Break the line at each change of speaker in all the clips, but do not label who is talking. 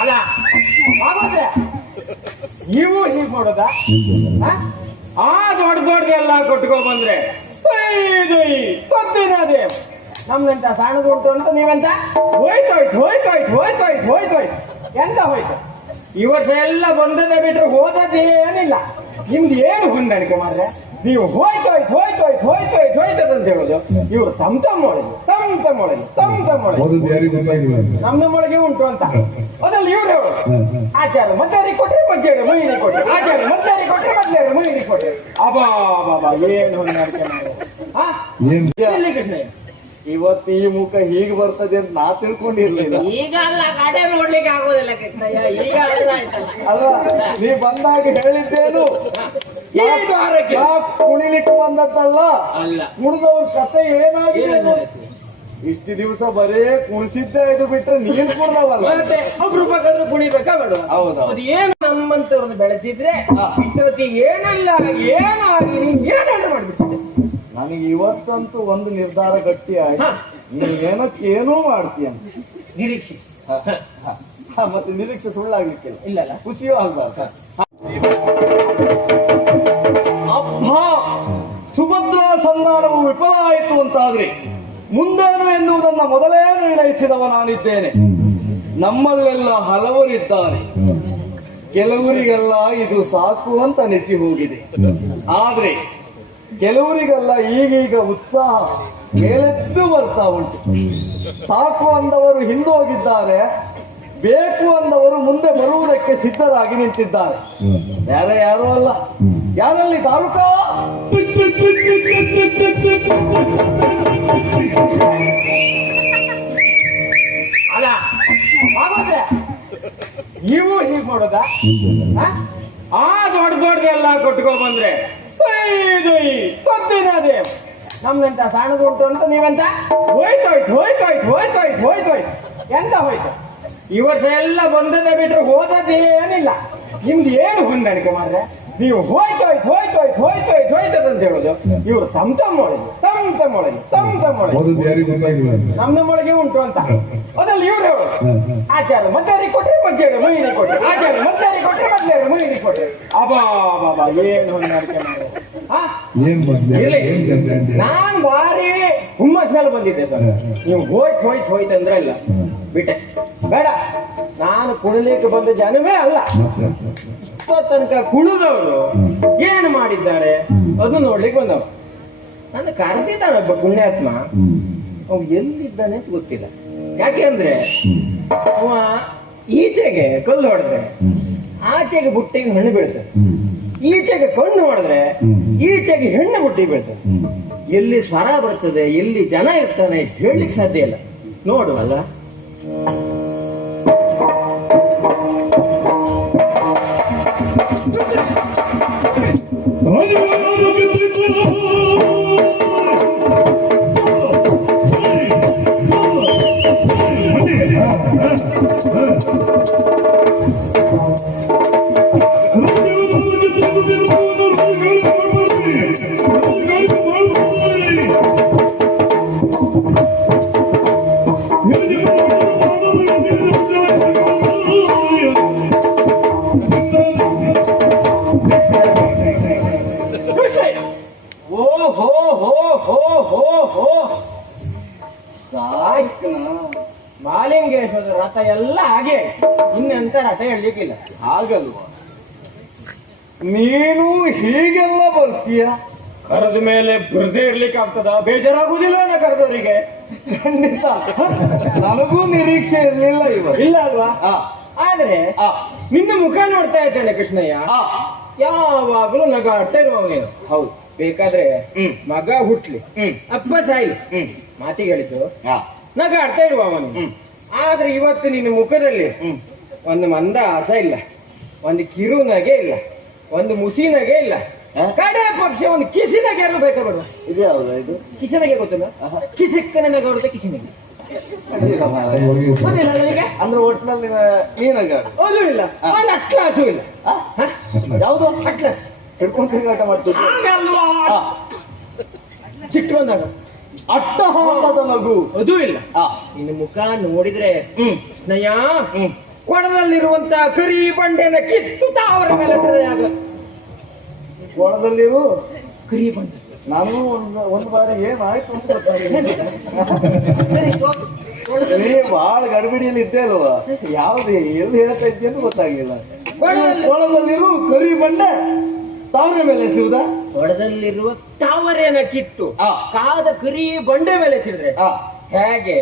ಅಲ್ಲ ಆಗೋದ್ರೆ? ನೀವು ಹೀಗ್ ಮಾಡೋದಾ? ಆ ದೊಡ್ಡ ದೊಡ್ಡದೆಲ್ಲ ಕೊಟ್ಕೋ ಬಂದ್ರೆ ಗೊತ್ತಿರೋದೇ ನಮ್ದಂತ ಸಣ್ಣದು ಉಂಟು ಅಂತ ನೀವೆಂತ? ಹೋಯ್ತೋಯ್ತು ಹೋಯ್ತೋಯ್ತು ಹೋಯ್ತೋಯ್ತು ಹೋಯ್ತೋಯ್ತು ಎಂತ ಹೋಯ್ತು? ಈ ವರ್ಷ ಎಲ್ಲ ಬಂದದ ಬಿಟ್ರೆ ಹೋದದ್ದೇನಿಲ್ಲ ನಿಮ್ದು ಏನು ಹೊಂದಾಣಿಕೆ ಮಾಡ್ರೆ ನೀವು ಹೋಯ್ತೋಯ್ತು ಹೋಯ್ತೋಯ್ತು ಹೋಯ್ತೋಯ್ತು ಹೋಯ್ತದ ಅಂತ ಹೇಳೋದು ಇವರು ತಮ್ ತಮ್ಮ ಒಳಗೆ ತಮ್ ತಮ್ಮ ಒಳಗೆ ತಮ್ ತಮ್ಮ ಒಳಗೆ
ಗೊತ್ತಾಗಿಲ್ಲ
ನಮ್ಮ ನಮ್ಮೊಳಗೆ ಉಂಟು ಅಂತ. ಅದ್ರಲ್ಲಿ ಇವ್ರು ಹೇಳೋದು ಆಚಾರ ಮದ್ದಾರಿ ಕೊಟ್ರೆ ಮಜ್ಜಾರಿ ಮುಯಿರಿ ಕೊಟ್ರೆ. ಆಚಾರ ಮದ್ದಾರಿ ಕೊಟ್ರೆ ಮದ್ದಾರಿ ಮುಯಿರಿ ಕೊಟ್ರೆ. ಅಬಾ ಬಾಬಾ ಏನು ಹೊಂದಾಣಿಕೆ ಮಾಡಿ ಎಲ್ಲಿ
ಇವತ್ತು ಈ ಮುಖ ಹೀಗೆ ಬರ್ತದೆ ಅಂತ ನಾ ತಿಳ್ಕೊಂಡಿರ್ಲಿಲ್ಲ.
ಈಗ ಅಲ್ಲ ಗಾಡಿ ನೋಡ್ಲಿಕ್ಕೆ ಆಗೋದಿಲ್ಲ ಕೃಷ್ಣಯ್ಯ. ಈಗ
ಅಲ್ವಾ? ನೀ ಬಂದಾಗ ಹೇಳಿದ್ದೇನು? ಕುಣಿಲಿಕ್ಕೆ ಬಂದದ್ದಲ್ಲ?
ಅಲ್ಲ.
ಕುಣಿದವ್ರ ಕತೆ ಏನಾಗಿದೆ? ಇಷ್ಟು ದಿವಸ ಬರೇ ಕುಣಿಸಿದ್ದೆ ಇದು ಬಿಟ್ರೆ ನೀನ್ ಕುಡ್ದವಲ್ಲ
ಮತ್ತೆ ಒಬ್ರು ಕುಣಿಬೇಕಾ ಬೇಡ?
ಹೌದು.
ಅದು ಏನು ನಮ್ಮಂತವ್ರನ್ನ ಬೆಳೆಸಿದ್ರೆ ಏನಲ್ಲ ಏನೆಲ್ಲ ಏನಾಗಿ ನೀನ್ ಏನೆಲ್ಲ ಮಾಡ್ಬಿಟ್ಟಿದೆ
ನನಗೆ ಇವತ್ತಂತೂ ಒಂದು ನಿರ್ಧಾರ ಗಟ್ಟಿ ಆಯ್ತು. ನೀನ್ ಏನಕ್ಕೆ ಏನೂ ಮಾಡ್ತೀಯ
ನಿರೀಕ್ಷೆ.
ಮತ್ತೆ ನಿರೀಕ್ಷೆ ಸುಳ್ಳಾಗ್ಲಿಕ್ಕಿಲ್ಲ.
ಇಲ್ಲ.
ಖುಷಿಯೂ ಆಗ್ಬಾರ್ದು. ಆಯಿತು ಅಂತಾದ್ರೆ ಮುಂದೇನು ಎನ್ನುವುದನ್ನ ಮೊದಲೇ ನಿರ್ಣಯಿಸಿದವ ನಾನಿದ್ದೇನೆ. ನಮ್ಮಲ್ಲೆಲ್ಲ ಹಲವರಿದ್ದಾರೆ. ಕೆಲವರಿಗೆಲ್ಲ ಇದು ಸಾಕು ಅಂತ ಅನಿಸಿ ಹೋಗಿದೆ. ಆದ್ರೆ ಕೆಲವರಿಗೆಲ್ಲ ಈಗೀಗ ಉತ್ಸಾಹ ಮೇಲೆದ್ದು ಬರ್ತಾ ಉಂಟು. ಸಾಕು ಅಂದವರು ಹಿಂದೋಗಿದ್ದಾರೆ ಬೇಕು ಅಂದವರು ಮುಂದೆ ಬರುವುದಕ್ಕೆ ಸಿದ್ಧರಾಗಿ ನಿಂತಿದ್ದಾರೆ. ಬೇರೆ ಯಾರು ಅಲ್ಲ. ಯಾರಲ್ಲಿ ತಾಲೂಕ?
ಅಲ್ಲ ಆಗೋದ್ರೆ ನೀವು ಹೀಗ್ ಮಾಡೋದಾ? ಆ ದೊಡ್ಡ ದೊಡ್ಡದೆಲ್ಲ ಕೊಟ್ಕೊ ಬಂದ್ರೆ. ಗೊತ್ತಿರೋದೇ ನಮ್ದಂತ ಸಣ್ಣದು ಉಂಟು ಅಂತ ನೀವೆಂತ? ಹೋಯ್ತೋಯ್ತು ಹೋಯ್ತೋಯ್ತು ಹೋಯ್ತೋಯ್ತು ಹೋಯ್ತೋಯ್ತು. ಎಂತ ಹೋಯ್ತು? ಈ ವರ್ಷ ಎಲ್ಲ ಬಂದದ ಬಿಟ್ರೆ ಹೋದದ್ದೇನಿಲ್ಲ ನಿಮ್ದು ಏನು ಹೊಂದಾಣಿಕೆ ಮಾಡ್ರೆ ನೀವು ಹೋಯ್ತೋಯ್ತು ಹೋಯ್ತೋಯ್ತು ಹೋಯ್ತೋಯ್ತು ಹೋಯ್ತದ ಅಂತ ಹೇಳೋದು. ಇವರು ತಮ್ ತಮ್ಮ ಒಳಗೆ ತಮ್ ತಮ್ಮ ಒಳಗೆ ತಮ್ ತಮ್ಮ ನಮ್ಮ ನಮ್ಮೊಳಗೆ ಉಂಟು ಅಂತ. ಅದ್ರಲ್ಲಿ ಇವ್ರು ಹೇಳೋದು. ಆಚಾರ ಮದ್ದಾರಿ ಕೊಟ್ರೆ ಮಜ್ಜೇರು ಮುಯಿರಿ ಕೊಟ್ರೆ. ಆಚಾರ ಮದ್ದಾರಿ ಕೊಟ್ರೆ ಮದ್ದಾರಿ ಮುಯಿರಿ ಕೊಟ್ರೆ. ಅಬಾ ಬಾಬಾ ಏನು ಹೊಂದಾಣಿಕೆ
ಮಾಡ್ರೆ?
ನಾನ್ ಬಾರಿ ಹುಮ್ಮಸ್ ಮೇಲೆ ಬಂದಿದ್ದೆ ನೀವು ಹೋಯ್ತು ಹೋಯ್ತು ಹೋಯ್ತು ಅಂದ್ರೆ ಇಲ್ಲ. ಬಿಟ್ಟೆ. ಬೇಡ. ನಾನು ಕುಣಿಲಿಕ್ಕೆ ಬಂದ ಜನವೇ ಅಲ್ಲ. ತನಕ ಕುಣಿದವರು ಏನು ಮಾಡಿದ್ದಾರೆ? ಅದು ನೋಡ್ಲಿಕ್ಕೆ ಬಂದವ ನನ್ನ ಕರೆದಿದ್ದಾನೆ ಒಬ್ಬ ಪುಣ್ಯಾತ್ಮ. ಅವ್ ಎಲ್ಲಿದ್ದಾನೆ ಅಂತ ಗೊತ್ತಿಲ್ಲ. ಯಾಕೆ ಅಂದ್ರೆ ಅವ ಈಚೆಗೆ ಕಲ್ಲು ಹೊಡೆದ್ರೆ, ಆಚೆಗೆ ಬುಟ್ಟಿಗೆ ಹಣ್ಣು ಬೀಳ್ತದೆ. ಈಚೆಗೆ ಕಣ್ಣು ಹೊಡೆದ್ರೆ, ಈಚೆಗೆ ಹೆಣ್ಣು ಬುಟ್ಟಿ ಬೀಳ್ತದೆ. ಎಲ್ಲಿ ಸ್ವರ ಬರ್ತದೆ, ಎಲ್ಲಿ ಜನ ಇರ್ತಾನೆ ಹೇಳಲಿಕ್ಕೆ ಸಾಧ್ಯ ಇಲ್ಲ. ನೋಡುವಲ್ಲ ಮಾಲಿಂಗೇಶ್ವರ ರಥ ಎಲ್ಲ ಹಾಗೆ. ಇನ್ನೆಂತ ರಥ ಹೇಳಲಿಕ್ಕಿಲ್ಲ.
ಹಾಗಲ್ವಾ? ನೀನು ಹೀಗೆಲ್ಲ ಬರ್ತೀಯ
ಕರೆದ ಮೇಲೆ ಬರದೇ ಇರ್ಲಿಕ್ಕೆ ಆಗ್ತದ ಬೇಜಾರಾಗುದಿಲ್ವ ಕರೆದವರಿಗೆ?
ಖಂಡಿತ. ನನಗೂ ನಿರೀಕ್ಷೆ ಇರಲಿಲ್ಲ ಇವ
ಇಲ್ಲ ಅಲ್ವಾ? ಆದ್ರೆ ನಿನ್ನ ಮುಖ ನೋಡ್ತಾ ಇದ್ದೇನೆ ಕೃಷ್ಣಯ್ಯ. ಯಾವಾಗ್ಲೂ ನಗಾಡ್ತಾ ಇರುವ ನೀನು.
ಹೌದು.
ಬೇಕಾದ್ರೆ ಮಗ ಹುಟ್ಲಿ. ಅಪ್ಪ ಸಾಯ್ಲಿ. ಮಾತಿಗೆ ಹೇಳಿದ್ದು.
ಆ,
ನಗಾಡ್ತಾ ಇರುವ
ಅವನು.
ಆದ್ರೆ ಇವತ್ತು ನಿನ್ನ ಮುಖದಲ್ಲಿ ಒಂದು ಮಂದ ಆಸ ಇಲ್ಲ. ಒಂದು ಕಿರು ನಗೆ ಇಲ್ಲ. ಒಂದು ಮುಸಿ ನಗೆ ಇಲ್ಲ. ಕಡೆ ಪಕ್ಷ ಒಂದು ಕಿಸಿನಗೆ ಎಲ್ಲ ಬೇಕಾ ಬೇಡ.
ಇದು ಯಾವ್ದು ಇದು?
ಕಿಸಿನಗೆ ಗೊತ್ತಿಲ್ಲ. ಕಿಸಿಕ್ಕನೆ ನಗಾಡುತ್ತೆ ಕಿಸಿನಗೆ ನನಗೆ?
ಅಂದ್ರೆ ಒಟ್ಟಿನಲ್ಲಿ ನೀನಾಗಾಡು
ಅದು ಇಲ್ಲ ಒಂದು ಅಟ್ಲಾಸು ಇಲ್ಲ?
ಯಾವುದು?
ಅಟ್ಲಾಸ್
ಹಿಡ್ಕೊಂಡು ತಿರುಗಾಟ ಮಾಡ್ತೀವಿ
ಚಿಟ್ಟು ಬಂದಾಗ.
ಅಟ್ಟಹಾಸದ ನಗು.
ಅದು ಇಲ್ಲ.
ಆ,
ನಿನ್ನ ಮುಖ ನೋಡಿದ್ರೆ
ಹ್ಮ್.
ನಯ
ಹ್ಮ್.
ಕೊಡದಲ್ಲಿರುವಂತ ಕರಿ ಬಂಡೆನ ಕಿತ್ತು ತಾವರ ಮೇಲೆ ಆಗ
ಕೊಳದಲ್ಲಿರು?
ಕರಿ ಬಂಡೆ.
ನಾನು ಒಂದು ಒಂದು ಬಾರಿ ಏನಾಯ್ತು ಅಂತ ಬಾಳ ಗಡಿಬಿಡಿಯಲ್ಲಿ ಇದ್ದೇ ಅಲ್ವಾ? ಯಾವ್ದು ಎಲ್ಲಿ ಹೇಳ್ತಾ ಇದ್ದೆ ಅಂತ ಗೊತ್ತಾಗಿಲ್ಲ ಕೊಳದಲ್ಲಿರು ಕರಿ ಬಂಡೆ. ತಾವ್ರೆ ಮೇಲೆ ಎಸೆಯುವುದ?
ಕೊಡದಲ್ಲಿರುವ ತಾವರೆನ ಕಿತ್ತು. ಕಾದ ಕರಿ ಬಂಡೆ ಮೇಲೆ ಎಸೆದ್ರೆ ಹೇಗೆ?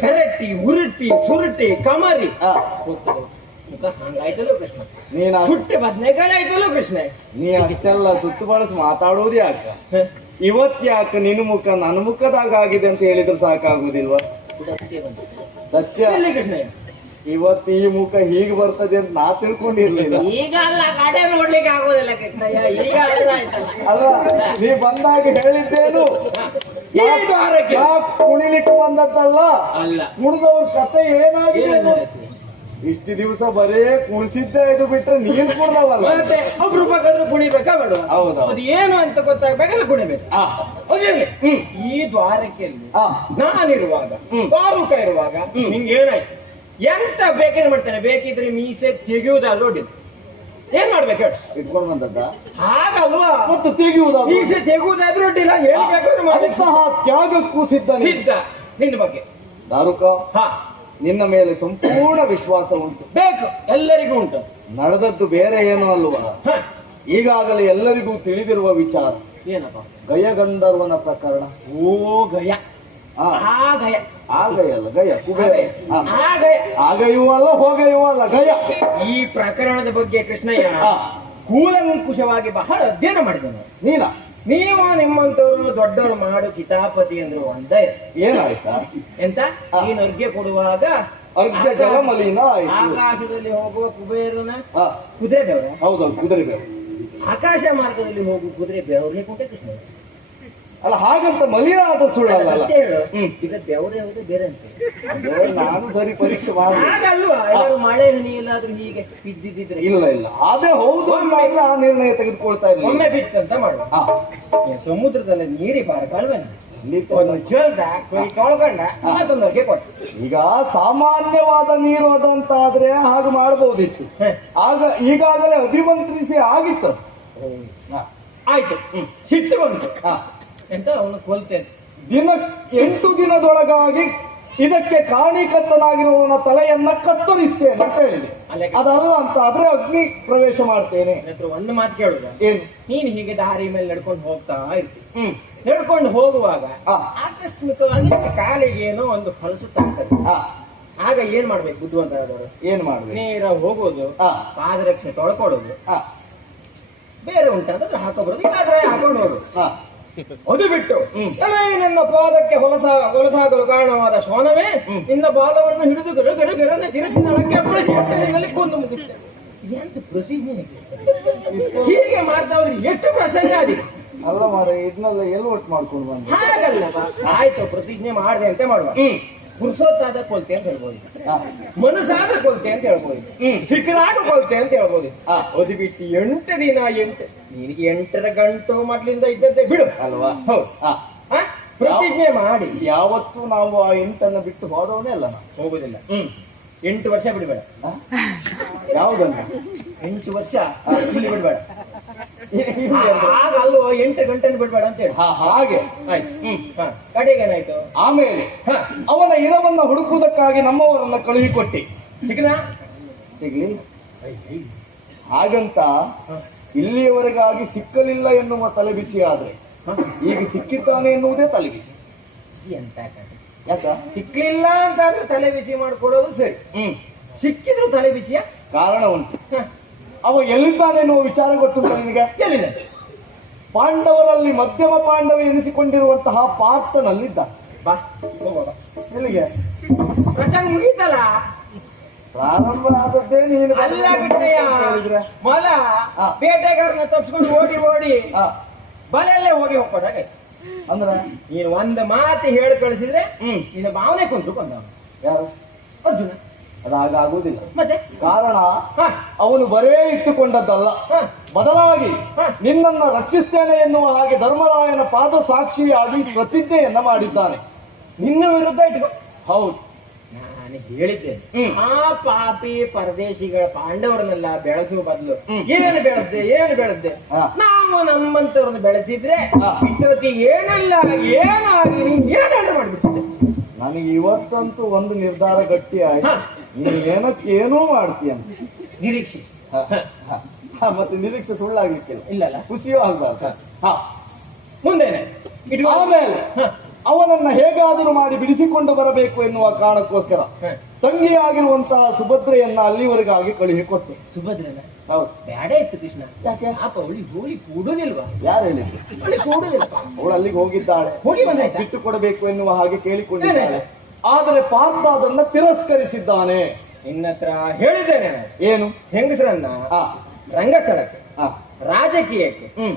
ಕರಟಿ ಉರುಟಿ ಸುರುಟಿ ಕಮರಿ. ಹಂಗಾಯ್ತಲ್ಲ ಕೃಷ್ಣ?
ನೀನ್ ಅಷ್ಟ್-
ಸುಟ್ಟಿ ಬದ್ನೆಕಾಯಿ ಆಯ್ತಲ್ಲ ಕೃಷ್ಣ?
ನೀ ಅಷ್ಟೆಲ್ಲ ಸುತ್ತು ಬಳಸಿ ಮಾತಾಡೋದು ಯಾಕ? ಇವತ್ ಯಾಕ ನಿನ್ನ ಮುಖ ನನ್ನ ಮುಖದಾಗ ಆಗಿದೆ ಅಂತ ಹೇಳಿದ್ರೆ ಸಾಕಾಗುದಿಲ್ವಾ. ಸತ್ಯ.
ಕೃಷ್ಣ
ಇವತ್ ಈ ಮುಖ ಹೀಗೆ ಬರ್ತದೆ ಅಂತ ನಾ ತಿಳ್ಕೊಂಡಿರ್ಲಿಲ್ಲ.
ಈಗ ಅಲ್ಲ ಕಡೆ ನೋಡ್ಲಿಕ್ಕೆ ಆಗೋದಿಲ್ಲ ಕೃಷ್ಣಯ್ಯ ಈಗ ಅಲ್ಲ ಆಯ್ತಲ್ಲ.
ಅಲ್ವಾ? ನೀ ಬಂದಾಗ ಹೇಳಿದ್ದೇನು?
ಈ ದ್ವಾರಕ್ಕೆ
ನಾ ಕುಣಿಲಿಕ್ಕೆ ಬಂದದ್ದಲ್ಲ?
ಅಲ್ಲ.
ಕುಣಿದವ್ರ ಕತೆ ಏನಾಗಿದೆ ಅದು? ಇಷ್ಟು ದಿವಸ ಬರೇ ಕುಣಿಸಿದ್ದೆ ಇದು ಬಿಟ್ರೆ ನೀನ್ ಕುಡ್ದವಲ್ಲ
ಮತ್ತೆ ಬೇಕಾದ್ರೆ ಕುಣಿಬೇಕಾ ಬೇಡ
ಹೌದು.
ಅದು ಏನು ಅಂತ ಗೊತ್ತಾಗ್ಬೇಕಾದ್ರೆ ಕುಣಿಬೇಕು.
ಆ,
ಅದಿರ್ಲಿ ಈ ದ್ವಾರಕೆಯಲ್ಲಿ
ಆ,
ನಾನಿರುವಾಗ. ಬಾರುಕ ಇರುವಾಗ ನಿಂಗೆ ಏನಾಯ್ತು ಎಂತ ಬೇಕೇನು ಮಾಡ್ತೇನೆ ಬೇಕಿದ್ರೆ ಮೀಸೆ ತೆಗೆಯುವುದಾದ್ರೂ ಒಡ್ಡಿದ್ದು ಏನ್ ಮಾಡ್ಬೇಕು ಹೇಳಿ?
ಇಟ್ಕೊಂಡು ಬಂದದ್ದ
ಹಾಗಲ್ವಾ?
ಮತ್ತು ತೆಗೆಯುವುದ
ಮೀಸೆ ತೆಗೆಯುವುದಾದ್ರೂ ಒಡ್ಡಿಲ್ಲ ಏನ್ ಮಾಡಿ.
ಸಹ ತ್ಯಾಗಕ್ಕೂ ಸಿದ್ಧ.
ಸಿದ್ಧ. ನಿನ್ನ ಬಗ್ಗೆ.
ದಾರುಕ
ಹಾ.
ನಿನ್ನ ಮೇಲೆ ಸಂಪೂರ್ಣ ವಿಶ್ವಾಸ ಉಂಟು.
ಬೇಕು. ಎಲ್ಲರಿಗೂ ಉಂಟು.
ನಡೆದದ್ದು ಬೇರೆ ಏನು ಅಲ್ವಾ? ಈಗಾಗಲೇ ಎಲ್ಲರಿಗೂ ತಿಳಿದಿರುವ ವಿಚಾರ.
ಏನಪ್ಪ?
ಗಯಗಂಧರ್ವನ ಪ್ರಕರಣ.
ಓ ಗಯ.
ಆ,
ಆಗಯ ಗಯ
ಅಲ್ಲ ಕುಬೇರ ಆ,
ಆ ಗಯ
ಅಲ್ಲ ಗಯ.
ಈ ಪ್ರಕರಣದ ಬಗ್ಗೆ ಕೃಷ್ಣಯ್ಯ
ಕೂಲಂಕುಶವಾಗಿ
ಕೂಲಂಕುಷವಾಗಿ ಬಹಳ ಅಧ್ಯಯನ ಮಾಡಿದನು.
ನೀಲ
ನೀವು ನಿಮ್ಮಂತವ್ರು ದೊಡ್ಡವರು ಮಾಡು ಕಿತಾಪತಿ ಅಂದ್ರು ಒಂದೇ.
ಏನಾಯ್ತಾ?
ಎಂತ? ನೀನು ಅರ್ಗೆ ಕೊಡುವಾಗ
ಅರ್ಘ್ಯ ಜಲಮಲಿನ
ಆಕಾಶದಲ್ಲಿ ಹೋಗುವ ಕುಬೇರನ ಕುದುರೆ ಬೆವರ.
ಹೌದೌದು ಕುದುರೆ
ಆಕಾಶ ಮಾರ್ಗದಲ್ಲಿ ಹೋಗುವ ಕುದುರೆ ಬೆವರೇ ಕೊಟ್ಟೆ ಕೃಷ್ಣ
ಅಲ್ಲ ಹಾಗಂತ ಮಲಿನ ಆದ ಸುಳ್ಳಲ್ಲ ಅಲ್ಲ.
ಈಗ ಬೆವರೇ ಹೌದು ಬೇರೆ ಅಂತ.
ನಾನು ಸರಿ ಪರೀಕ್ಷೆ ಮಾಡಿ
ಹಾಗಲ್ವಾ? ಮಳೆ ಹನಿ ಎಲ್ಲಾದ್ರೂ ಹೀಗೆ ಬಿದ್ದಿದ್ರೆ
ಇಲ್ಲ ಇಲ್ಲ. ಅದೇ ಹೌದು ಇಲ್ಲ ಆ ನಿರ್ಣಯ ತೆಗೆದುಕೊಳ್ತಾ ಇಲ್ಲ
ಒಮ್ಮೆ ಬಿತ್ತಂತ ಮಾಡುವ. ಸಮುದ್ರದಲ್ಲಿ ನೀರಿ ಬಾರಕಲ್ವೇನ?
ಈಗ ಸಾಮಾನ್ಯವಾದ ನೀರು ಅದಂತ ಆದ್ರೆ ಹಾಗೆ ಮಾಡಬಹುದಿತ್ತು. ಆಗ ಈಗಾಗಲೇ ಅಭಿಮಂತ್ರಿಸಿ ಆಗಿತ್ತು.
ಆಯ್ತು. ಸಿಟ್ಟು ಬಂತು. ಎಂತ ಅವನು ಕೊಲ್ತೇನೆ.
ದಿನ ಎಂಟು ದಿನದೊಳಗಾಗಿ ಇದಕ್ಕೆ ಕಾರಣೀಕರ್ತನಾಗಿರುವವನ ತಲೆಯನ್ನ ಕತ್ತರಿಸ್ತೇನೆ ಅಂತ ಹೇಳಿದೆ. ಅದಲ್ಲ ಅಂತ ಆದ್ರೆ ಅಗ್ನಿ ಪ್ರವೇಶ ಮಾಡ್ತೇನೆ.
ಒಂದು ಮಾತು ಕೇಳುದ?
ಏನು?
ನೀನು ಹೀಗೆ ದಾರಿ ಮೇಲೆ ನಡ್ಕೊಂಡು ಹೋಗ್ತಾ ಇರ್ತೀನಿ
ಹ್ಮ್.
ನಡ್ಕೊಂಡು ಹೋಗುವಾಗ. ಆಕಸ್ಮಿಕವಾಗಿ ಕಾಲಿಗೆ ಏನೋ ಒಂದು ಫಲಸುತ್ತಾಗ್ತದೆ. ಆಗ ಏನ್ ಮಾಡ್ಬೇಕು ಬುದ್ಧಿವಂತರಾದವರು?
ಏನ್ ಮಾಡ್ಬೇಕು?
ನೀರ ಹೋಗೋದು
ಹಾ
ಪಾದರಕ್ಷೆ ತೊಳ್ಕೊಳ್ಳೋದು
ಹಾ
ಬೇರೆ ಉಂಟಾದ್ರೆ ಹಾಕೋಬರೋದು ಇಲ್ಲಾದ್ರೆ ಹಾಕೊಂಡು ಹೋಗುದು
ಹಾ
ಅದು ಬಿಟ್ಟು. ಎಳೆ ನನ್ನ ಪಾದಕ್ಕೆ ಹೊಲಸ ಹೊಲಸಾಗಲು ಕಾರಣವಾದ ಶ್ವಾನವೇ ನಿನ್ನ ಬಾಲವನ್ನು ಹಿಡಿದು ಗರು ಗರು ಗರನೆ ತಿರುಚಿ ನಳಕ್ಕೆ ಹೊಟ್ಟೆನಲ್ಲಿ ಕೊಂದು ಮುಗಿಸ್ತೇನೆ ಎಂತ ಪ್ರತಿಜ್ಞೆ ಹೀಗೆ? ಮಾಡ್ತಾ ಹೋದ್ರೆ ಎಷ್ಟು ಪ್ರಸಂಗ ಅದಿ?
ಅಲ್ಲ ಮಾರ ಇದನ್ನೆಲ್ಲ ಎಲ್ಲಿ ಒಟ್ಟು ಮಾಡ್ಕೊಂಡು ಬಂದೆ?
ಹಾಗಲ್ಲ. ಆಯ್ತು ಪ್ರತಿಜ್ಞೆ ಮಾಡಿದೆ ಅಂತ ಮಾಡುವ.
ಹ್ಮ್
ಪುರುಷೋತ್ತಾದ ಕೊಲ್ತೆ ಅಂತ ಹೇಳ್ಬೋದು. ಮನಸ್ಸಾದ ಕೊಲ್ತೆ ಅಂತ ಹೇಳ್ಬೋದು.
ಹ್ಮ್.
ಫಿಕ್ರಾಗ ಕೊಲ್ತೆ ಅಂತ ಹೇಳ್ಬೋದು. ಅದು ಬಿಟ್ಟು ಎಂಟು ದಿನ ಎಂಟು ನಿನಗೆ ಎಂಟರ ಗಂಟು ಮೊದ್ಲಿಂದ ಇದ್ದದ್ದೇ ಬಿಡು.
ಅಲ್ವಾ?
ಹೌದು.
ಹಾ.
ಆ? ಪ್ರತಿಜ್ಞೆ ಮಾಡಿ.
ಯಾವತ್ತೂ ನಾವು ಆ ಎಂಟನ್ನು ಬಿಟ್ಟು ಹೋದವನೇ ಅಲ್ಲ ನಾವು.
ಹೋಗುದಿಲ್ಲ.
ಹ್ಮ್.
ಎಂಟು ವರ್ಷ ಬಿಡಬೇಡ.
ಹಾ? ಯಾವ್ದನ್ನ?
ಎಂಟು ವರ್ಷ. ಇಲ್ಲಿ ಬಿಡಬೇಡ. ಆಗ ಅಲ್ಲೋ ಎಂಟು ಗಂಟೆ ಬಿಡ್ಬೇಡ ಅಂತ ಹೇಳಿ.
ಹಾ ಹಾಗೆ.
ಆಯ್ತು. ಕಡೆಗೆ ಏನಾಯ್ತು?
ಆಮೇಲೆ
ಹಾ.
ಅವನ ಇರವನ್ನ ಹುಡುಕುವುದಕ್ಕಾಗಿ ನಮ್ಮವರನ್ನ ಕಳುಹಿಕೊಟ್ಟಿ.
ಸಿಗ್ನಾ?
ಸಿಗ್ಲಿ. ಹಾಗಂತ ಇಲ್ಲಿಯವರೆಗಾಗಿ ಸಿಕ್ಕಲಿಲ್ಲ ಎನ್ನುವ ತಲೆಬಿಸಿ ಆದ್ರೆ ಈಗ ಸಿಕ್ಕಿದ್ದಾನೆ ಎನ್ನುವುದೇ ತಲೆಬಿಸಿ.
ಎಂತ.
ಯಾಕ?
ಸಿಕ್ಕಲಿಲ್ಲ ಅಂತ ಆದ್ರೆ ತಲೆ ಬಿಸಿ ಮಾಡ್ಕೊಡೋದು ಸರಿ.
ಹ್ಮ್.
ಸಿಕ್ಕಿದ್ರು ತಲೆ ಬಿಸಿಯ
ಕಾರಣ ಉಂಟು. ಅವ ಎಲ್ಲಿದ್ದಾನೆ ಎನ್ನುವ ವಿಚಾರ ಗೊತ್ತು ನಿನಗೆ?
ಎಲ್ಲಿದೆ?
ಪಾಂಡವರಲ್ಲಿ ಮಧ್ಯಮ ಪಾಂಡವ ಎನಿಸಿಕೊಂಡಿರುವಂತಹ ಪಾರ್ಥನಲ್ಲಿದ್ದ.
ಬಾ. ಹೋಗೋಣ
ಎಲ್ಲಿಗೆ?
ಪ್ರಸಂಗ ಮುಗೀತಲ್ಲ?
ಪ್ರಾರಂಭ ಆದದ್ದೇ ನೀನು.
ಅಲ್ಲ ಬಿಟ್ಟಯ್ಯ ಮೊಲ. ಬೇಟೆಗಾರನ ತಪ್ಪಿಸ್ಕೊಂಡು ಓಡಿ ಓಡಿ ಬಲೆಯಲ್ಲೇ ಹೋಗಿ ಹೋಗ್ಕೊಡಾಗ
ಅಂದ್ರೆ?
ನೀನು ಒಂದು ಮಾತು ಹೇಳಿ ಕಳಿಸಿದ್ರೆ
ಹ್ಮ್.
ನಿನ್ನ ಭಾವನೆ ಕೊಂದ್ರು ಬಂದ
ಯಾರು?
ಅರ್ಜುನ.
ಅದು ಹಾಗಾಗುವುದಿಲ್ಲ
ಮತ್ತೆ?
ಕಾರಣ ಅವನು ಬರೇ ಇಟ್ಟುಕೊಂಡದ್ದಲ್ಲ. ಬದಲಾಗಿ ನಿನ್ನನ್ನು ರಕ್ಷಿಸ್ತೇನೆ ಎನ್ನುವ ಹಾಗೆ ಧರ್ಮರಾಯನ ಪಾದ ಸಾಕ್ಷಿಯಾಗಿ ಪ್ರತಿಜ್ಞೆಯನ್ನ ಮಾಡಿದ್ದಾನೆ.
ನಿನ್ನ ವಿರುದ್ಧ ಇಟ್ಟು
ಹೌದು.
ನಾನು ಹೇಳಿದ್ದೇನೆ ಆ ಪಾಪಿ ಪರದೇಶಿಗಳ ಪಾಂಡವರನ್ನೆಲ್ಲ ಬೆಳೆಸುವ ಬದಲು
ಏನೇನು
ಏನು ಬೆಳೆಸ್ದೆ ಏನು ಬೆಳೆಸ್ದೆ. ನಾವು ನಮ್ಮಂತವ್ರನ್ನ ಬೆಳೆಸಿದ್ರೆ
ಹಾ.
ಏನಲ್ಲ ಏನಾಗಿ ನೀನ್ ಏನಾದ್ರೂ ಮಾಡ್ಬಿಟ್ಟಿದ್ದೆ?
ನನಗೆ ಇವತ್ತಂತೂ ಒಂದು ನಿರ್ಧಾರ ಗಟ್ಟಿ ಆಯ್ತು
ಹ.
ಏನೋ ಮಾಡ್ತೀಯ.
ನಿರೀಕ್ಷೆ.
ಮತ್ತೆ ನಿರೀಕ್ಷೆ ಸುಳ್ಳಾಗ್ಲಿಕ್ಕಿಲ್ಲ.
ಇಲ್ಲಲ್ಲ
ಖುಷಿಯೂ ಆಗ್ಬಾರ್ದು. ಹಾ.
ಮುಂದೇನೆ.
ಆಮೇಲೆ ಅವನನ್ನ ಹೇಗಾದರೂ ಮಾಡಿ ಬಿಡಿಸಿಕೊಂಡು ಬರಬೇಕು ಎನ್ನುವ ಕಾರಣಕ್ಕೋಸ್ಕರ. ತಂಗಿಯಾಗಿರುವಂತಹ ಸುಭದ್ರೆಯನ್ನ ಅಲ್ಲಿವರೆಗಾಗಿ ಕಳುಹಿ ಕೊಟ್ಟೆ.
ಸುಭದ್ರನ?
ಹೌದು.
ಬೇಡ ಇತ್ತು ಕೃಷ್ಣ.
ಯಾಕೆ?
ಪಾಪ ಅವಳಿ ಹೋಗಿ ಕೂಡುದಿಲ್ವಾ?
ಯಾರು ಹೇಳಿದ್ರು
ಅವಳಿ ಕೂಡುದಿಲ್ಲ
ಅವಳು ಅಲ್ಲಿಗೆ ಹೋಗಿದ್ದಾಳೆ.
ಹೋಗಿ ಬಂದಾಯ್ತಾ?
ಬಿಟ್ಟು ಕೊಡಬೇಕು ಎನ್ನುವ ಹಾಗೆ ಕೇಳಿಕೊಂಡಿದ್ದಾಳೆ. ಆದರೆ ಪಾರ್ಥ ಅದನ್ನ ತಿರಸ್ಕರಿಸಿದ್ದಾನೆ.
ನಿನ್ನ ಹತ್ರ ಹೇಳಿದ್ದೇನೆ. ನಾನು.
ಏನು?
ಹೆಂಗಸರನ್ನ?
ಆ
ರಂಗಸ್ಥಳಕ್ಕೆ.
ಆ
ರಾಜಕೀಯಕ್ಕೆ.
ಹ್ಮ್.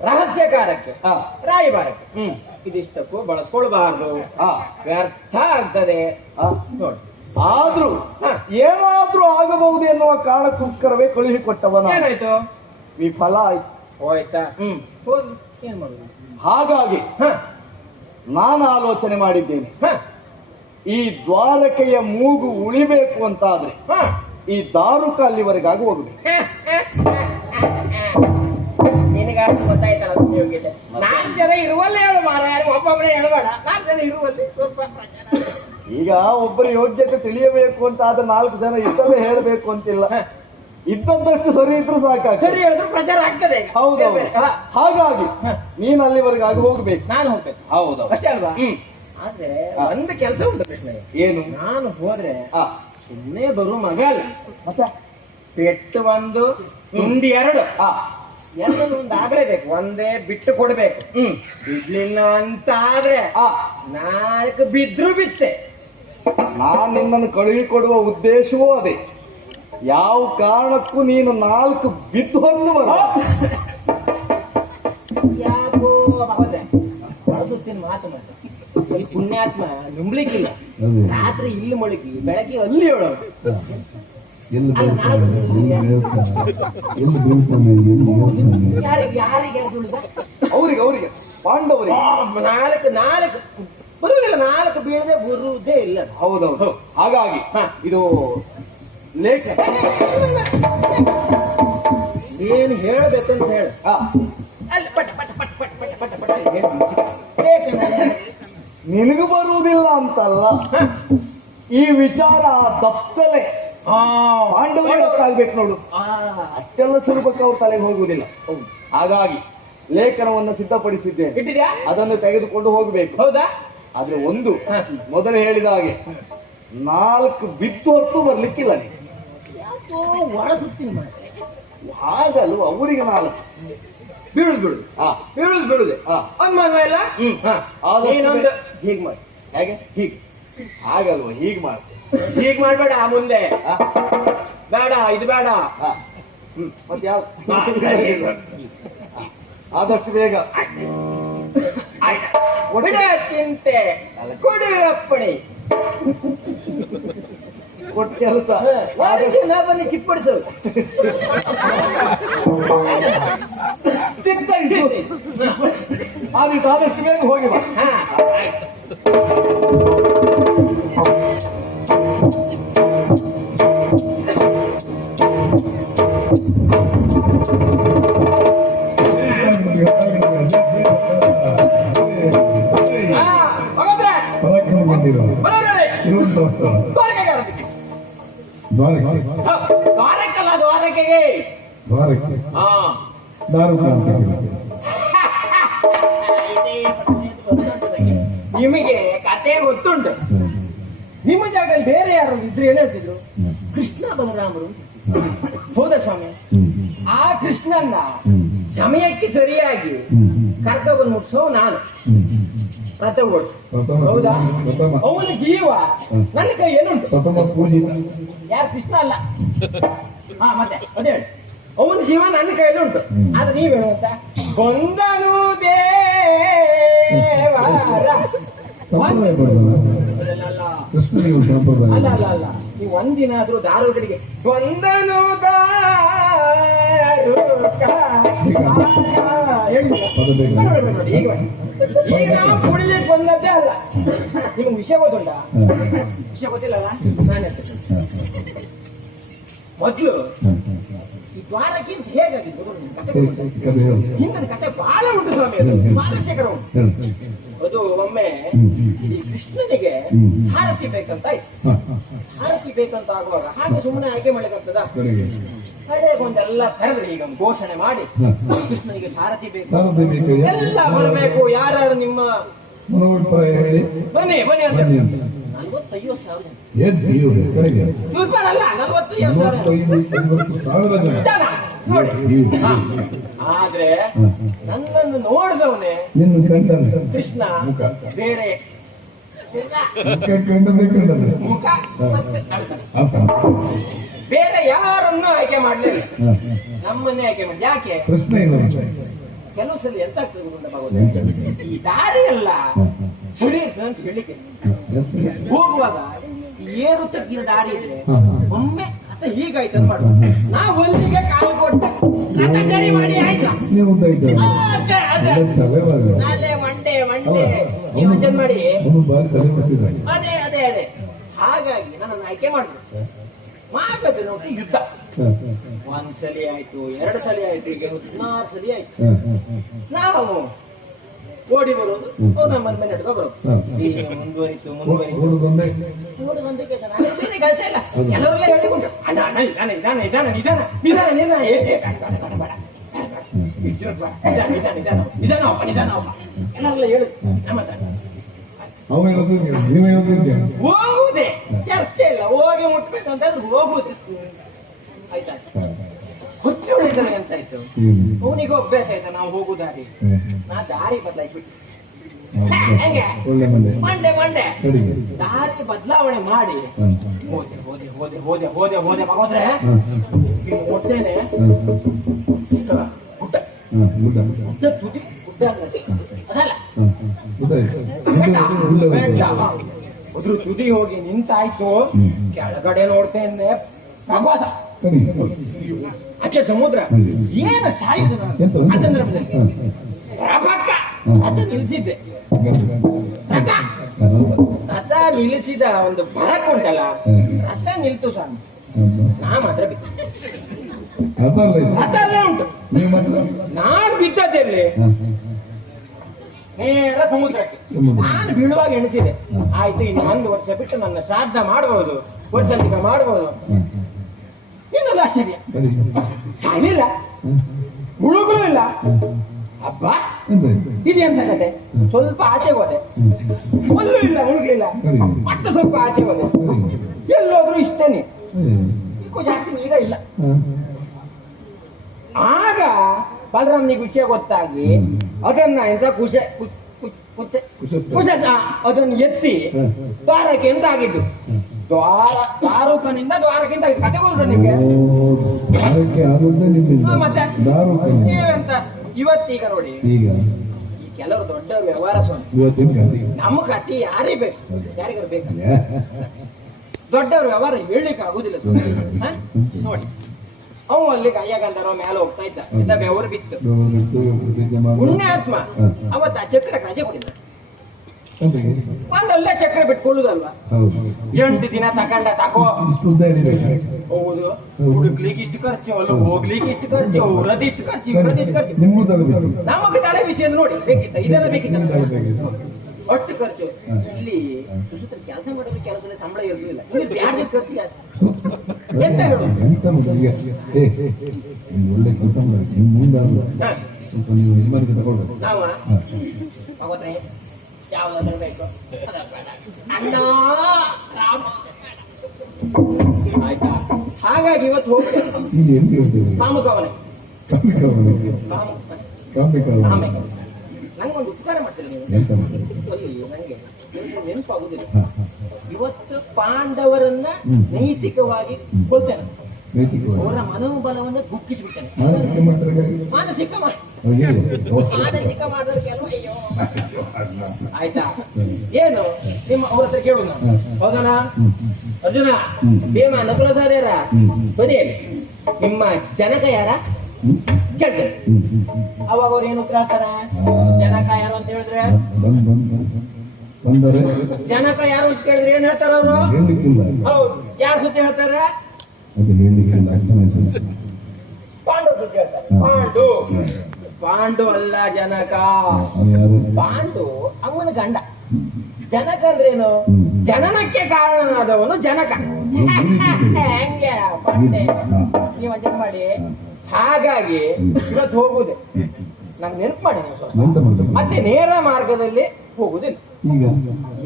ರಹಸ್ಯಕಾರಕ್ಕೆ.
ಆ
ರಾಯಭಾರಕ್ಕೆ.
ಹ್ಮ್.
ಇದಿಷ್ಟಕ್ಕೂ ಬಳಸ್ಕೊಳ್ಬಾರ್ದು.
ಆ
ವ್ಯರ್ಥ ಆಗ್ತದೆ.
ಆ
ನೋಡಿ.
ಆದ್ರೂ. ಏನಾದ್ರೂ ಆಗಬಹುದು ಎನ್ನುವ ಕಾರಣಕ್ಕೋಸ್ಕರವೇ ಕಳುಹಿ ಕೊಟ್ಟವನ
ಏನಾಯ್ತು?
ವಿಫಲ ಆಯ್ತು.
ಹೋಯ್ತಾ?
ಹ್ಮ್.
ಏನ್ ಮಾಡುದು?
ಹಾಗಾಗಿ
ಹ.
ನಾನು ಆಲೋಚನೆ ಮಾಡಿದ್ದೇನೆ.
ಹ.
ಈ ದ್ವಾರಕೆಯ ಮೂಗು ಉಳಿಬೇಕು ಅಂತಾದ್ರೆ
ಆದ್ರೆ
ಈ ದಾರುಕ ಅಲ್ಲಿವರೆಗಾಗಿ ಹೋಗಬೇಕು
ಗೊತ್ತಾಯ್ತಲ್ಲ ನಾಲ್ಕು ಜನ ಇರುವಲ್ಲಿ ಹೇಳು ಮಾರಾಯ ಒಬ್ಬೊಬ್ಬರೇ ಹೇಳಬೇಡ. ನಾಲ್ಕು ಜನ ಇರುವಲ್ಲಿ.
ಈಗ ಒಬ್ಬರ ಯೋಗ್ಯತೆ ತಿಳಿಯಬೇಕು ಅಂತ ಆದ್ರೆ ನಾಲ್ಕು ಜನ ಇದ್ದಲ್ಲೇ ಹೇಳಬೇಕು ಅಂತಿಲ್ಲ. ಇದ್ದಂತಷ್ಟು ಸರಿ ಇದ್ರೂ ಸಾಕಾಗ್ತದೆ.
ಸರಿ ಹೇಳಿದ್ರು ಪ್ರಚಾರ ಆಗ್ತದೆ.
ಹೌದೌದು. ಹಾಗಾಗಿ. ನೀನು ಅಲ್ಲಿವರೆಗಾಗಿ ಹೋಗ್ಬೇಕು.
ನಾನು ಹೋಗ್ಬೇಕು.
ಹೌದೌದು.
ಅಷ್ಟೇ ಅಲ್ವಾ? ಆದ್ರೆ ಒಂದು ಕೆಲಸ ಉಂಟು ಕೃಷ್ಣ
ಏನು?
ನಾನು ಹೋದ್ರೆ ಸುಮ್ಮನೆ ಬರು ಮಗ ಅಲ್ಲ.
ಮತ್ತೆ?
ಪೆಟ್ಟು ಒಂದು ತುಂಡಿ ಎರಡು. ಎರಡು ಒಂದು ಆಗ್ಲೇಬೇಕು ಒಂದೇ ಬಿಟ್ಟು ಕೊಡ್ಬೇಕು. ಬಿಡ್ಲಿಲ್ಲ ಅಂತ ಆದ್ರೆ ನಾಲ್ಕು ಬಿದ್ರು ಬಿತ್ತೆ
ನಾನು ನಿನ್ನನ್ನು ಕಳುಹಿ ಕೊಡುವ ಉದ್ದೇಶವೂ ಅದೇ. ಯಾವ ಕಾರಣಕ್ಕೂ ನೀನು ನಾಲ್ಕು ಬಿದ್ದು ಬರ
ಯಾಕೋ ಮಾತು ಮಾತು. ಈ ಪುಣ್ಯಾತ್ಮ ನುಂಬ್ಲಿಕ್ಕಿಲ್ಲ ರಾತ್ರಿ ಇಲ್ಲಿ ಮೊಳಕಿ ಬೆಳಗ್ಗೆ ಅಲ್ಲಿ ಹೇಳೋದು ಯಾರಿಗೆ ಯಾರಿಗೆ ಸುಳಿದ
ಅವ್ರಿಗೆ ಅವರಿಗೆ ಪಾಂಡವರಿಗೆ
ನಾಲ್ಕು ನಾಲ್ಕು ಬರುವುದಿಲ್ಲ ನಾಲ್ಕು ಬೀಳದೆ ಬರುವುದೇ ಇಲ್ಲ
ಹೌದೌದು ಹಾಗಾಗಿ
ಹ.
ಇದು ಲೇಖ
ಏನು ಹೇಳಬೇಕಂತ ಹೇಳು ಅಲ್ಲಿ ಪಟ ಪಟ ಪಟ ಪಟ ಪಟ ಪಟ ಪಟ ಹೇಳು.
ನಿನಗೂ ಬರುವುದಿಲ್ಲ ಅಂತಲ್ಲ. ಈ ವಿಚಾರ ತಪ್ಪಲೆ
ಆ,
ಪಾಂಡವರಿಗೆ ಗೊತ್ತಾಗ್ಬೇಕು ನೋಡು.
ಆ,
ಅಷ್ಟೆಲ್ಲ ಸುಲಭಕ್ಕೆ ಅವ್ರ ತಲೆಗೆ ಹೋಗುವುದಿಲ್ಲ. ಹಾಗಾಗಿ ಲೇಖನವನ್ನು ಸಿದ್ಧಪಡಿಸಿದ್ದೇನೆ. ಅದನ್ನು ತೆಗೆದುಕೊಂಡು ಹೋಗಬೇಕು.
ಹೌದಾ?
ಆದ್ರೆ ಒಂದು. ಮೊದಲು ಹೇಳಿದ ಹಾಗೆ ನಾಲ್ಕು ಬಿದ್ದು ಹೊತ್ತು ಬರ್ಲಿಕ್ಕಿಲ್ಲ ನೀನು.
ಮಾತ್ರ
ಹಾಗಲ್ವ? ಅವರಿಗೆ ನಾಲ್ಕು.
ಬೀಳುದು ಬೀಳುದು.
ಹಾ
ಬೀಳುದು ಬೀಳುದೆ.
ಆ.
ಒಂದ್ ಮದುವೆ ಇಲ್ಲ?
ಹ್ಮ್.
ಹ.
ಆದಷ್ಟು
ಹೀಗ್ ಮಾಡಿ.
ಹೇಗೆ?
ಹೀಗ್.
ಹಾಗಲ್ವ? ಹೀಗೆ ಮಾಡ್ತೆ
ಹೀಗ್ ಮಾಡ್ಬೇಡ ಮುಂದೆ.
ಆ,
ಬೇಡ ಇದು ಬೇಡ.
ಹ್ಮ್. ಮತ್ತೆ ಯಾವ
ಹಾ, ಹೀಗ್.
ಆದಷ್ಟು ಬೇಗ.
ಬಿಡ ಚಿಂತೆ. ಕೊಡಿ ಅಪ್ಪಣೆ.
ಕೊಟ್ಟ ಕೆಲಸ.
ಬನ್ನಿ ಚಿಪ್ಪಡಿಸು
ಆದೀತು ಆದಷ್ಟು ಬೇಗ ಹೋಗಿ ಬಾ
ಹಾ
ಇರುವಂತ
ದ್ವಾರಕೆಗೆ.
ದ್ವಾರಕೆ
ಹ, ದ್ವಾರಕ್ಕಲ್ಲ ನಿಮಗೆ ಕತೆ ಗೊತ್ತುಂಟು. ನಿಮ್ಮ ಜಾಗದಲ್ಲಿ ಬೇರೆ ಯಾರು ಇದ್ರೆ ಏನ್ ಹೇಳ್ತಿದ್ರು? ಕೃಷ್ಣ ಬಲರಾಮರು. ಹೌದ ಸ್ವಾಮಿ. ಆ ಕೃಷ್ಣನ್ನ ಸಮಯಕ್ಕೆ ಸರಿಯಾಗಿ. ಕರ್ಕ ಬಂದು ಮುಟ್ಸೋ ನಾನು. ರಥ ಓಡಿಸು ಹೌದಾ? ಅವನ ಜೀವ. ನನ್ನ ಕೈಯಲ್ಲುಂಟು ಯಾರು ಕೃಷ್ಣ ಅಲ್ಲ. ಹಾ ಮತ್ತೆ ಅದೇ ಹೇಳಿ. ಅವನ ಜೀವ ನನ್ನ ಕೈಯಲ್ಲಿ ಉಂಟು. ಆದ್ರೆ ನೀವೇನು ಅಂತ ಬಂದನು ದೇವರ
ಸಂಪ್ರದಾಯ
ಅಲ್ಲ, ಅಲ್ಲ, ಅಲ್ಲ
ಸಂಪ್ರದಾಯ
ಅಲ್ಲ ಅಲ್ಲ ನೀವು ಬಂದನು
ಪದ ಬೇಕು.
ನೋಡಿ, ನೋಡಿ, ನೋಡಿ, ಈಗ ನಾವು ಕುಡಿಲಿಕ್ಕೆ ಬಂದದ್ದೇ ಅಲ್ಲ. ನಿಮ್ಗೆ ವಿಷಯ ಗೊತ್ತುಂಟ? ವಿಷಯ ಗೊತ್ತಿಲ್ಲಲ್ಲ ನಾನು ಹೇಳ್ತೇನೆ. ಮೊದ್ಲು ಈ ದ್ವಾರಕ್ಕಿಂತ ಹೇಗಾಗಿದ್ದು? ಗೊತ್ತುಂಟಾ? ಕತೆ ಬಹಳ ಉಂಟು ಸ್ವಾಮಿ ಅದು. ಬಹಳ ಉಂಟು. ಅದು ಒಮ್ಮೆ ಈ ಕೃಷ್ಣನಿಗೆ ಹಾರತಿ ಬೇಕಂತ
ಹ,
ಹಾರತಿ ಬೇಕಂತ ಆಗುವಾಗ ಹಾಗೆ ಸುಮ್ಮನೆ ಆಯ್ಕೆ ಮಾಡ್ಲಿಕ್ಕಾಗ್ತದ
ಕಡೆಗೆ.
ಕಡೆಗೊಂದೆಲ್ಲ ಕರೆದ್ರಿ ಈಗ ಘೋಷಣೆ ಮಾಡಿ. ಕೃಷ್ಣನಿಗೆ ಸಾರಥಿ ಬೇಕು. ಎಲ್ಲ ಬರಬೇಕು ಯಾರು ನಿಮ್ಮ
ಹೇಳಿ.
ಬನ್ನಿ ಬನ್ನಿ ಅಂತ. ನಲ್ವತ್ತೈದು ಸಾವಿರ. ದುರ್ಬಲಲ್ಲ ನಲ್ವತ್ತೈವತ್ತು ಸಾವಿರ. ಆದ್ರೆ ನನ್ನನ್ನು ನೋಡಿದವನೇ
ನಿನ್ನ ಕಂಡಂತೆ
ಕೃಷ್ಣ. ಬೇರೆ. ಬೇರೆ ಯಾರನ್ನು ಆಯ್ಕೆ ಮಾಡ್ಲಿಲ್ಲ. ನಮ್ಮನ್ನೇ ಆಯ್ಕೆ ಮಾಡಿ. ಯಾಕೆ?
ಕೃಷ್ಣ
ಕೆಲವು ಸಲ ಎಂತ ಆಗ್ತದೆ? ಈ ದಾರಿ
ಅಲ್ಲ.
ಸುಳಿ ಅಂತ ಹೇಳಿಕೆ? ಹೋಗುವಾಗ ಏರು ತಗ್ಗಿನ ದಾರಿ ಇದ್ರೆ. ಒಮ್ಮೆ ಹೀಗಾಯ್ತು ಮಾಡುವ ನಾವು ಅಲ್ಲಿಗೆ ಕಾಲು ಕೊಟ್ಟೆ. ರಥ ಸರಿ ಮಾಡಿ ಆಯ್ತಾ?
ನೀವು
ಅದೇ ಅದೇ. ಅಲ್ಲೇ ಮಂಡೆ ಮಂಡೆ. ನೀವು ಅಂಜನ್ ಮಾಡಿ. ಅದೇ ಅದೇ ಅದೇ. ಹಾಗಾಗಿ ನನ್ನನ್ನು ಆಯ್ಕೆ ಮಾಡಿದ್ರು ಮಾಗದ ನೋಡಿ ಯುದ್ಧ. ಒಂದ್ ಸಲಿ ಆಯ್ತು ಎರಡು ಸಲಿ ಆಯ್ತು ಈಗ ಹದಿನಾರು ಸಲಿ ಆಯ್ತು. ನಾವು ಓಡಿ ಬರೋದು ಅವ್ರು ನಮ್ಮ ಮನೆ ಹಿಡ್ಕೊ ಬರೋದು. ಈಗ ಮುಂದುವರಿತು ಮುಂದುವರಿತು. ಬಂದಕ್ಕೆ ಬೇರೆ ಕೆಲಸ ಇಲ್ಲ. ಎಲ್ಲರೆಲ್ಲ ಹೇಳಿ ಅಣ್ಣ ಅಣ್ಣ ನಿಧಾನ ನಿಧಾನ ನಿಧಾನ ನಿಧಾನ ನಿಧಾನ ನಿಧಾನ. ಏ ಏ, ಬೇಡ. ನಿಧಾನ ನಿಧಾನ ನಿಧಾನ ನಿಧಾನ. ಅಪ್ಪ ನಿಧಾನ ಅಪ್ಪ ಎಲ್ಲರೆಲ್ಲ ಹೇಳುದು ನಮ್ಮ.
ಅವ ಹೇಳೋದು ನೀವು- ನೀವು ಹೇಳೋದು ಹಿಂಗೆ.
ಚರ್ಚೆ ಇಲ್ಲ. ಹೋಗಿ ಮುಟ್ಬೇಕಂತಂದ್ರೆ ಹೋಗುವುದೇ ಆಯ್ತಾ
ಹ,
ಹೊಟ್ಟೆ ಉಳಿದ್ರೆ ಎಂತ ಆಯ್ತು.
ಹ್ಮ್.
ಅವನಿಗೂ ಅಭ್ಯಾಸ ಆಯ್ತಾ? ನಾವು ಹೋಗು ದಾರಿ. ನಾ ದಾರಿ ಬದಲಾಯಿಸ್ಬಿಟ್ಟು ಮಂಡೆ. ಮಂಡೆ ದಾರಿ ಬದಲಾವಣೆ ಮಾಡಿ. ಹೋದೆ ಹೋದೆ ಹೋದೆ ಹೋದೆ ಹೋದೆ ಹೋದೆ ಹೋದ್ರೆ
ಹ, ಹ.
ಇಲ್ಲಿ ನೋಡ್ತೇನೆ
ಹ, ಹ.
ಈಗ ಗುಡ್ಡ.
ಗುಡ್ಡ.
ತುದಿ ಗುಡ್ಡ ಅದಲ್ಲ. ಅದ್ರ ತುದಿ ಹೋಗಿ ನಿಂತಾಯ್ತು. ಕೆಳಗಡೆ ನೋಡ್ತೇನೆ. ಭಗವತ ಆಚೆ ಸಮುದ್ರ. ಏನು ಸಾಯಿದು ನಾನು? ಆ ಸಂದರ್ಭದಲ್ಲಿ. ಪ್ರಭಕ್ಕ ಅದು
ನಿಲ್ಲಿಸಿದ್ದೆ.
ರಥ. ರಥ ನಿಲ್ಲಿಸಿದ ಒಂದು ಭರಕ್ ಉಂಟಲ್ಲ. ರಥ ನಿಲ್ತು ಸ್ವಾಮಿ. ನಾ ಮಾತ್ರ ಬಿದ್ದೆ. ರಥ ಅಲ್ಲೇ ಉಂಟು. ನಾನು ಬಿದ್ದದ್ದಲ್ಲಿ ನೇರ ಸಮುದ್ರಕ್ಕೆ.
ಸಮುದ್ರ.
ನಾನು ಬೀಳುವಾಗ ಎಣಿಸಿದೆ. ಆಯ್ತು ಇನ್ನು ಒಂದು ವರ್ಷ ಬಿಟ್ಟು ನನ್ನ ಶ್ರಾದ್ದ ಮಾಡಬಹುದು ವರ್ಷ ಮಾಡಬಹುದು ಇನ್ನೊಂದು ಆಶ್ಚರ್ಯ. ಸಾಯ್ಲಿಲ್ಲ
ಹ,
ಇಲ್ಲ ಅಪ್ಪ
ಎಂತ
ಕತೆ ಸ್ವಲ್ಪ ಆಚೆ ಹೋದೆ ಒಂದು ಇಲ್ಲ ಮುಳುಗಲಿಲ್ಲ
ಕಡೆಗೆ.
ಮತ್ತೆ ಸ್ವಲ್ಪ ಆಚೆ ಹೋದೆ. ಎಲ್ಲೋದ್ರೂ ಇಷ್ಟೇನೆ ಇದಕ್ಕೂ ಜಾಸ್ತಿ ನೀರ ಇಲ್ಲ. ಆಗ ಬಲರಾಮ್ನಿಗೆ ವಿಷಯ ಗೊತ್ತಾಗಿ ಅದನ್ನ ಎಂತ ಕುಶೆ ಕುಶೆ ಅದನ್ನು ಎತ್ತಿ ಬಾರಕ್ಕೆ ಅಂತ ಆಗಿದ್ದು ದ್ವಾರ ದಾರುಕನಿಂದ ದ್ವಾರಕ್ಕಿಂತ ಕತೆ
ಕೊಡ್ರಿ
ನಿಮಗೆ.
ಆದದ್ದೇ
ಹಾ,
ನಿಮ್ಮಿಂದ.
ಮತ್ತೆ
ದಾರುಕ.
ನೀವೆಂತ ಇವತ್ತೀಗ ನೋಡಿ.
ಈಗ?
ಕೆಲವರು ದೊಡ್ಡ ವ್ಯವಹಾರ ಸ್ವಾಮಿ.
ಇವತ್ತಿನ
ನಮ್ಮ ಕತೆ ಯಾರಿಗೆ ಬೇಕು? ಯಾರಿಗಾರು ಬೇಕು. ದೊಡ್ಡವ್ರ ವ್ಯವಹಾರ ಹೇಳಲಿಕ್ಕೆ ಆಗುದಿಲ್ಲ? ನೋಡಿ. ಅವ ಅಲ್ಲಿ ಕೈಯಾಗಂತಾರೋ ಮೇಲೆ ಹೋಗ್ತಾ ಇದ್ದ. ಬೆವರು ಬಿತ್ತು. ಪುಣ್ಯಾತ್ಮ. ಅವತ್ತು ಆ ಚಕ್ರ ರಜೆ ಕೊಟ್ಟಿದ್ದ. ಒಂದಲ್ಲೇ ಚಕ್ರ ಬಿಟ್ಕೊಳ್ಳುದಲ್ವಾ? ಎಂಟು ದಿನ ತಕೊಂಡ ತಕೋ. ಹೌದು ಹುಡುಕ್ಲಿಕ್ಕೆ ಇಷ್ಟು ಖರ್ಚು ಅಲ್ಲ ಹೋಗ್ಲಿಕ್ಕೆ ಇಷ್ಟು ಖರ್ಚು ಉರದಿ ಇಷ್ಟು ಖರ್ಚು ಇವ್ರದ್ದು ಇಷ್ಟು ಖರ್ಚು.
ತಲೆ ಬಿಸಿ.
ನಮಗೆ ತಲೆ ಬಿಸಿ ನೋಡಿ ಬೇಕಿತ್ತ? ಇದೆಲ್ಲ ಬೇಕಿತ್ತ. ಒಟ್ಟು ಖರ್ಚು. ಇಲ್ಲಿ ಸುಸೂತ್ರ ಕೆಲಸ ಮಾಡೋದು ಕೆಲಸದಲ್ಲಿ ಸಂಬಳ ಇರಲಿಲ್ಲ ಇಲ್ಲಿ ಬ್ಯಾಡ್ದ ಖರ್ಚು ಜಾಸ್ತಿ. ಎಂತ
ನೀವು
ಯಾವ್ದಾದ್ರು ಬೇಕು ಅಣ್ಣ ರಾಮ ಆಯ್ತಾ ಹಾಗಾಗಿ ಇವತ್ತು ಹೋಗ್ತೇನೆ ಕಾಮಕವನೆ ನಂಗೊಂದು ಉಪಕಾರ? ಅಲ್ಲಿ ನಂಗೆ ನೆನಪಾಗುದಿಲ್ಲ. ಇವತ್ತು ಪಾಂಡವರನ್ನ ನೈತಿಕವಾಗಿ ಕೊಲ್ತೇನೆ ಅವರ ಮನೋಬಲವನ್ನು ಕುಗ್ಗಿಸಿಬಿಡ್ತೇನೆ
ಮಾನಸಿಕ
ಮಾನಸಿಕ ಮಾ-
ಅಯ್ಯೋ,
ಮಾನಸಿಕ ಮಾಡೋದು ಕೆಲವು ಆಯ್ತಾ? ಏನು? ನಿಮ್ಮ ಅವ್ರ ಹತ್ರ ಕೇಳೋಣ
ಹ್ಮ್.
ಅರ್ಜುನ. ಭೀಮ ನಕುಲ ಸಹೋದರ
ಹ್ಮ್.
ಬನ್ನಿ. ನಿಮ್ಮ ಜನಕ ಯಾರ. ಕೇಳ್ತಾರೆ.
ಹ್ಮ್.
ಅವಾಗ ಅವ್ರು ಏನು ಉತ್ತರ ಹೇಳ್ತಾರ ಜನಕ ಯಾರು ಅಂತ ಹೇಳಿದ್ರೆ? ಜನಕ ಯಾರು ಅಂತ ಕೇಳಿದ್ರೆ ಏನ್ ಹೇಳ್ತಾರ ಅವರು? ಹೌದು. ಯಾರ ಸುದ್ದಿ ಹೇಳ್ತಾರ? ಪಾಂಡು ಪಾಂಡು. ಅಲ್ಲ ಜನಕ. ಪಾಂಡು ಅವನ ಗಂಡ. ಜನಕ ಅಂದ್ರೇನು. ಜನನಕ್ಕೆ ಕಾರಣನಾದವನು ಜನಕ. ಹೆಂಗೆ ನೀವು ಅಜನ್ ಮಾಡಿ. ಹಾಗಾಗಿ ಇವತ್ತು ಹೋಗುದೇ ನಂಗೆ ನೆನಪು ಮಾಡಿ ನೀವು ಸ್ವಲ್ಪ. ಮತ್ತೆ ನೇರ ಮಾರ್ಗದಲ್ಲಿ ಹೋಗುದಿಲ್ಲ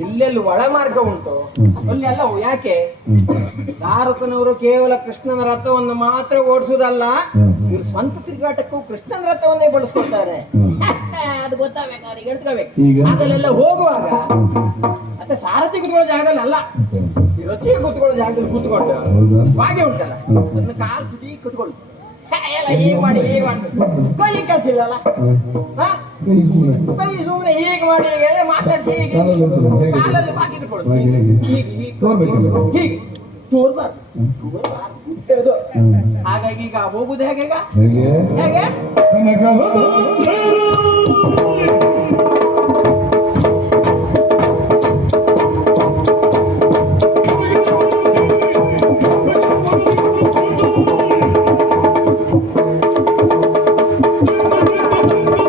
ಎಲ್ಲೆಲ್ಲಿ ಒಳ ಮಾರ್ಗ ಉಂಟು ಅಲ್ಲೆಲ್ಲ ಯಾಕೆ?
ಸಾರಥನವರು
ಭಾರತನವರು ಕೇವಲ ಕೃಷ್ಣನ ರಥವನ್ನು ಮಾತ್ರ ಓಡಿಸುವುದಲ್ಲ ಇವ್ರ ಸ್ವಂತ ತಿರುಗಾಟಕ್ಕೂ ಕೃಷ್ಣನ ರಥವನ್ನೇ ಬಳಸ್ಕೊಳ್ತಾರೆ. ಅದು ಗೊತ್ತಾಗಬೇಕು ಅವ್ರಿಗೆ? ಅದಲ್ಲೆಲ್ಲ ಹೋಗುವಾಗ ಮತ್ತೆ ಸಾರಥಿ ಕುತ್ಕೊಳ್ಳೋ ಜಾಗದಲ್ಲಿ ಅಲ್ಲ. ಈ ಕೂತ್ಕೊಳ್ಳೋ ಜಾಗದಲ್ಲಿ ಕೂತ್ಕೊಂಡು
ಹೌದಾ?
ಬಾಗೆ ಉಂಟಲ್ಲ. ಅದನ್ನ ಕಾಲು ಸುಡಿ ಕುತ್ಕೊಳ್ಳಿ ಹೇ, ಎಲ್ಲ ಹೀಗೆ ಮಾಡಿ ಹೀಗೆ ಮಾಡಿ. ಕೈ ಹಾ?
ಕೈ ಸುಮ್ಮನೆ.
ಹೀಗೆ ಮಾಡಿ ಹೀಗೆ ಮಾತಾಡಿಸಿ ಹೀಗೆ
ಕಾಲಲ್ಲಿ
ಬಾಕಿ
ಹಾಗೆ, ಹೀಗೆ.
ಹೀಗೆ. ಹಾಗಾಗಿ ಈಗ ಹೋಗುದು ಹೇಗೆ?
ಹೇಗೆ?